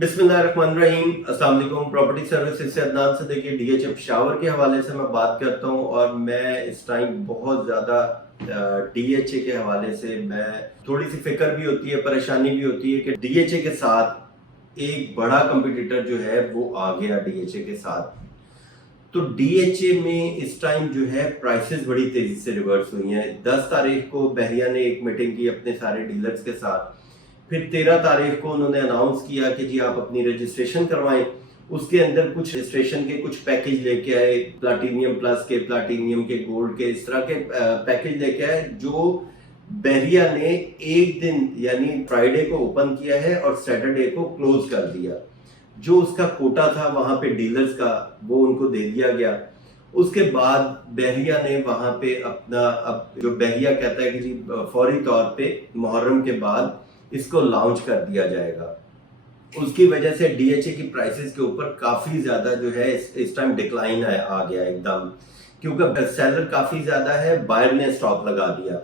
बिस्मिल्लाहिर्रहमानिर्रहीम। अस्सलाम वालेकुम। प्रॉपर्टी सर्विसेज से अदनान से देखिए डीएचए पेशावर के हवाले से मैं बात करता हूं और मैं इस टाइम बहुत ज़्यादा डीएचए के हवाले से मैं थोड़ी सी फिक्र भी होती है, परेशानी भी होती है कि डीएचए के साथ एक बड़ा कंपटीटर जो है वो आ गया डीएचए के साथ। तो डीएचए में इस टाइम जो है प्राइसेस बड़ी तेजी से रिवर्स हुई हैं। 10 तारीख को बहरिया ने एक मीटिंग की अपने सारे डीलर्स के साथ। फिर 13 तारीख को उन्होंने अनाउंस किया कि जी आप अपनी रजिस्ट्रेशन करवाएं। उसके अंदर कुछ रजिस्ट्रेशन के कुछ पैकेज लेके आए, प्लाटीनियम प्लस के, प्लाटीनियम के, गोल्ड के, इस तरह के पैकेज लेके आए जो बहरिया ने एक दिन यानी फ्राइडे को ओपन किया है और सैटरडे को क्लोज कर दिया। जो उसका कोटा था वहां पे डीलर्स का वो उनको दे दिया गया। उसके बाद बहरिया ने वहां पे अपना अब जो बहरिया कहता है कि जी फौरी तौर पे मुहर्रम के बाद इसको लॉन्च कर दिया जाएगा। उसकी वजह से डीएचए की प्राइसेस के ऊपर काफी ज्यादा जो है इस टाइम डिक्लाइन आ गया एकदम, क्योंकि सेलर काफी ज्यादा है, बायर ने स्टॉक लगा दिया।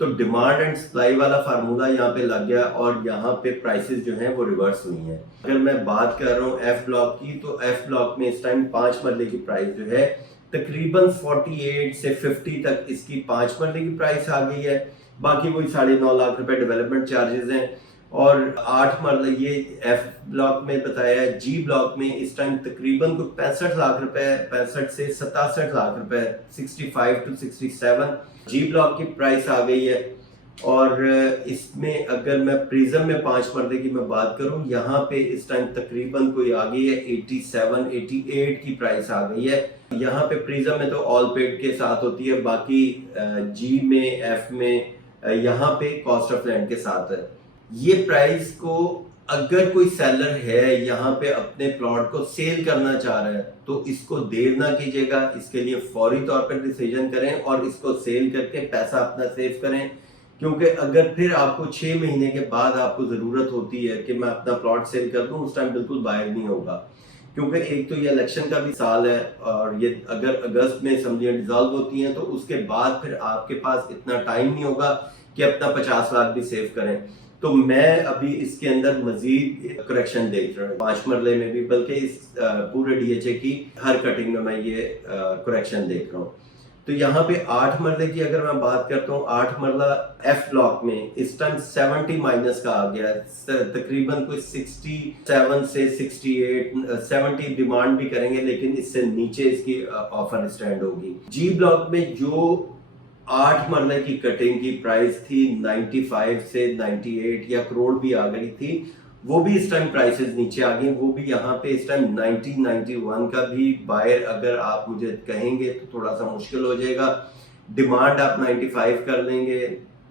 तो डिमांड एंड सप्लाई वाला फार्मूला यहाँ पे लग गया और यहाँ पे प्राइसेस जो हैं वो रिवर्स हुई हैं। अगर मैं बात कर रहा हूँ एफ ब्लॉक की, तो एफ ब्लॉक में इस टाइम 5 मरले की प्राइस जो है तकरीबन 48 से 50 तक इसकी 5 मरले की प्राइस आ गई है। बाकी वही 9.5 लाख रुपए डेवलपमेंट चार्जेस हैं और 8 मरले ये एफ ब्लॉक में बताया है। जी ब्लॉक में इस टाइम तकरीबन को 65 लाख रुपए, 65 से 67 लाख रुपए, 65 to 67 जी ब्लॉक की प्राइस आ गई है। और इसमें अगर मैं प्रिज्म में 5 मरले की मैं बात करूं, यहाँ पे इस टाइम तकरीबन कोई आ गई है 87, 88 की प्राइस आ गई है। यहाँ पे प्रिज्म में तो ऑल पेड के साथ होती है, बाकी जी में, एफ में यहाँ पे कॉस्ट ऑफ लैंड के साथ है। ये प्राइस को अगर कोई सेलर है यहाँ पे अपने प्लॉट को सेल करना चाह रहा है तो इसको देर ना कीजिएगा, इसके लिए फौरी तौर पर डिसीजन करें और इसको सेल करके पैसा अपना सेव करें। क्योंकि अगर फिर आपको 6 महीने के बाद आपको जरूरत होती है कि मैं अपना प्लॉट सेल कर दूं, उस टाइम बिल्कुल बायर नहीं होगा। क्योंकि एक तो ये इलेक्शन का भी साल है और ये अगर अगस्त में असेंबलियां डिसॉल्व होती हैं तो उसके बाद फिर आपके पास इतना टाइम नहीं होगा कि अपना 50 लाख भी सेव करें। तो मैं अभी इसके अंदर मजीद करेक्शन देख रहा हूँ 5 मरले में भी, बल्कि इस पूरे डीएचए की हर कटिंग में मैं ये करेक्शन देख रहा हूँ। तो यहाँ पे 8 मरले की अगर मैं बात करता हूँ, 8 मरला एफ ब्लॉक में इस टाइम 70 माइनस का आ गया, तकरीबन कोई 67 से 68, 70 डिमांड भी करेंगे लेकिन इससे नीचे इसकी ऑफर स्टैंड होगी। जी ब्लॉक में जो 8 मरले की कटिंग की प्राइस थी 95 से 98 या करोड़ भी आ गई थी, वो भी इस टाइम प्राइसेस नीचे आ गई। वो भी यहाँ पे इस टाइम 90, 91 का भी बायर अगर आप मुझे कहेंगे तो थोड़ा सा मुश्किल हो जाएगा। डिमांड आप 95 कर लेंगे,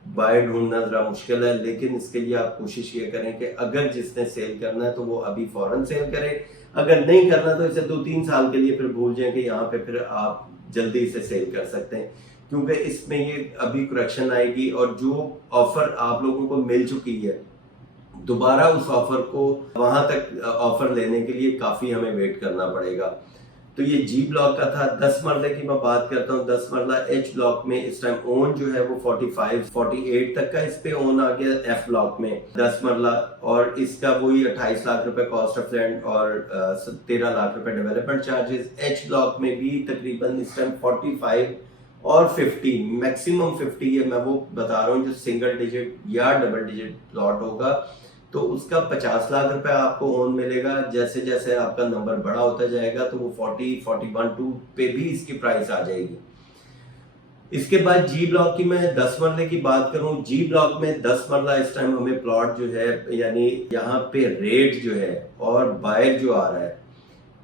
बायर ढूंढना जरा मुश्किल है, लेकिन इसके लिए आप कोशिश ये करें कि अगर जिसने सेल करना है तो वो अभी फौरन सेल करे, अगर नहीं करना तो इसे 2-3 साल के लिए फिर भूल जाए कि यहाँ पे फिर आप जल्दी से सेल कर सकते हैं। क्योंकि इसमें ये अभी करेक्शन आएगी और जो ऑफर आप लोगों को मिल चुकी है दोबारा उस ऑफर को वहां तक ऑफर लेने के लिए काफी हमें वेट करना पड़ेगा। तो ये जी ब्लॉक का था। 10 मरले की मैं बात करता हूँ, 10 मरला एच ब्लॉक में इस टाइम ओन जो है वो 45, 48 तक का इस पे ओन आ गया एफ ब्लॉक में 10 मरला, और इसका वही 28 लाख रुपए कॉस्ट ऑफ लैंड और 13 लाख रुपए डेवलपमेंट चार्जेस। एच ब्लॉक में भी तकरीबन इस टाइम 45 और 50, मैक्सिमम 50 है, मैं वो बता रहा हूँ जो सिंगल डिजिट या डबल डिजिट प्लॉट होगा तो उसका 50 लाख रुपए आपको ओन मिलेगा। जैसे जैसे आपका नंबर बड़ा होता जाएगा तो वो 40, 41, 2 पे भी इसकी प्राइस आ जाएगी। इसके बाद जी ब्लॉक की मैं 10 मरले की बात करूं, जी ब्लॉक में 10 मरला इस टाइम हमें प्लॉट जो है यानी यहाँ पे रेट जो है और बायर जो आ रहा है,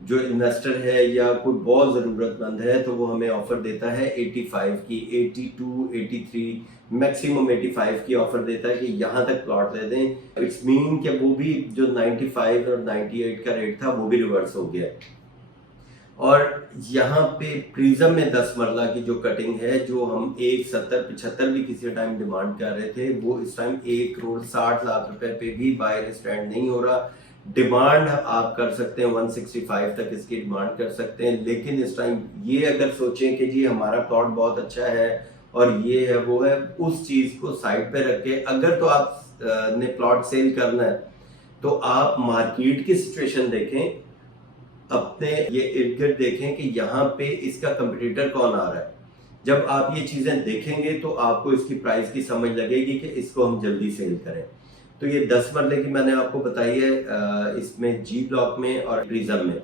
जो इन्वेस्टर है या कोई बहुत ज़रूरतमंद है तो वो हमें ऑफर देता है 85 की, 82, 83, मैक्सिमम 85 की ऑफर देता है कि यहाँ तक प्लॉट ले दें। इट्स मीन कि वो भी जो 95 और 98 का रेट था वो भी रिवर्स हो गया। और यहाँ पे प्रिज्म में 10 मरला की जो कटिंग है, जो हम 170-75 भी किसी टाइम डिमांड कर रहे थे, वो इस टाइम 1 करोड़ 60 लाख रुपए पे भी बायर स्टैंड नहीं हो रहा। डिमांड आप कर सकते हैं 165 तक इसकी डिमांड कर सकते हैं, लेकिन इस टाइम ये अगर सोचें कि जी हमारा प्लॉट बहुत अच्छा है और ये है वो है, उस चीज को साइड पे रख के अगर तो आप ने प्लॉट सेल करना है तो आप मार्केट की सिचुएशन देखें, अपने ये इर्द गिर्द देखें कि यहाँ पे इसका कंपटीटर कौन आ रहा है। जब आप ये चीज़ें देखेंगे तो आपको इसकी प्राइस की समझ लगेगी कि इसको हम जल्दी सेल करें। तो ये 10 मरले की मैंने आपको बताई है, इसमें जी ब्लॉक में और प्रिज्म में।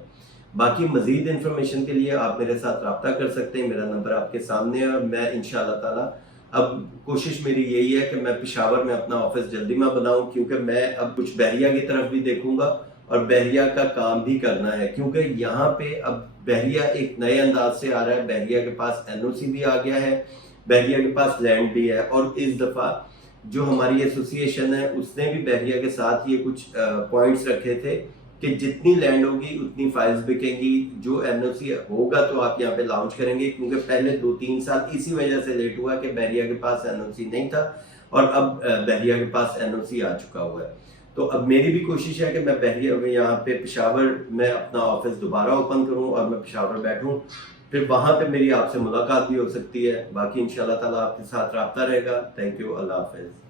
बाकी मजीद इन्फॉर्मेशन के लिए आप मेरे साथ रब्ता कर सकते हैं, मेरा नंबर आपके सामने है। और मैं इंशाल्लाह ताला अब कोशिश मेरी यही है कि मैं पेशावर में अपना ऑफिस जल्दी में बनाऊं, क्योंकि मैं अब कुछ बहरिया की तरफ भी देखूंगा और बहरिया का काम भी करना है, क्योंकि यहाँ पे अब बहरिया एक नए अंदाज से आ रहा है। बहरिया के पास एनओसी भी आ गया है, बहरिया के पास लैंड भी है। और इस दफ़ा जो हमारी एसोसिएशन है उसने भी बहरिया के साथ ये कुछ पॉइंट्स रखे थे कि जितनी लैंड होगी उतनी फाइल्स बिकेंगी। जो एनओसी होगा तो आप यहाँ पे लॉन्च करेंगे, क्योंकि पहले 2-3 साल इसी वजह से लेट हुआ कि बहरिया के पास एनओसी नहीं था और अब बहरिया के पास एनओसी आ चुका हुआ है। तो अब मेरी भी कोशिश है कि मैं बहरिया में यहाँ पे पेशावर में अपना ऑफिस दोबारा ओपन करूँ और मैं पेशावर बैठूँ, फिर वहाँ पे मेरी आपसे मुलाकात भी हो सकती है। बाकी इंशाल्लाह ताला आपके साथ रब्ता रहेगा। थैंक यू, अल्लाह हाफिज़।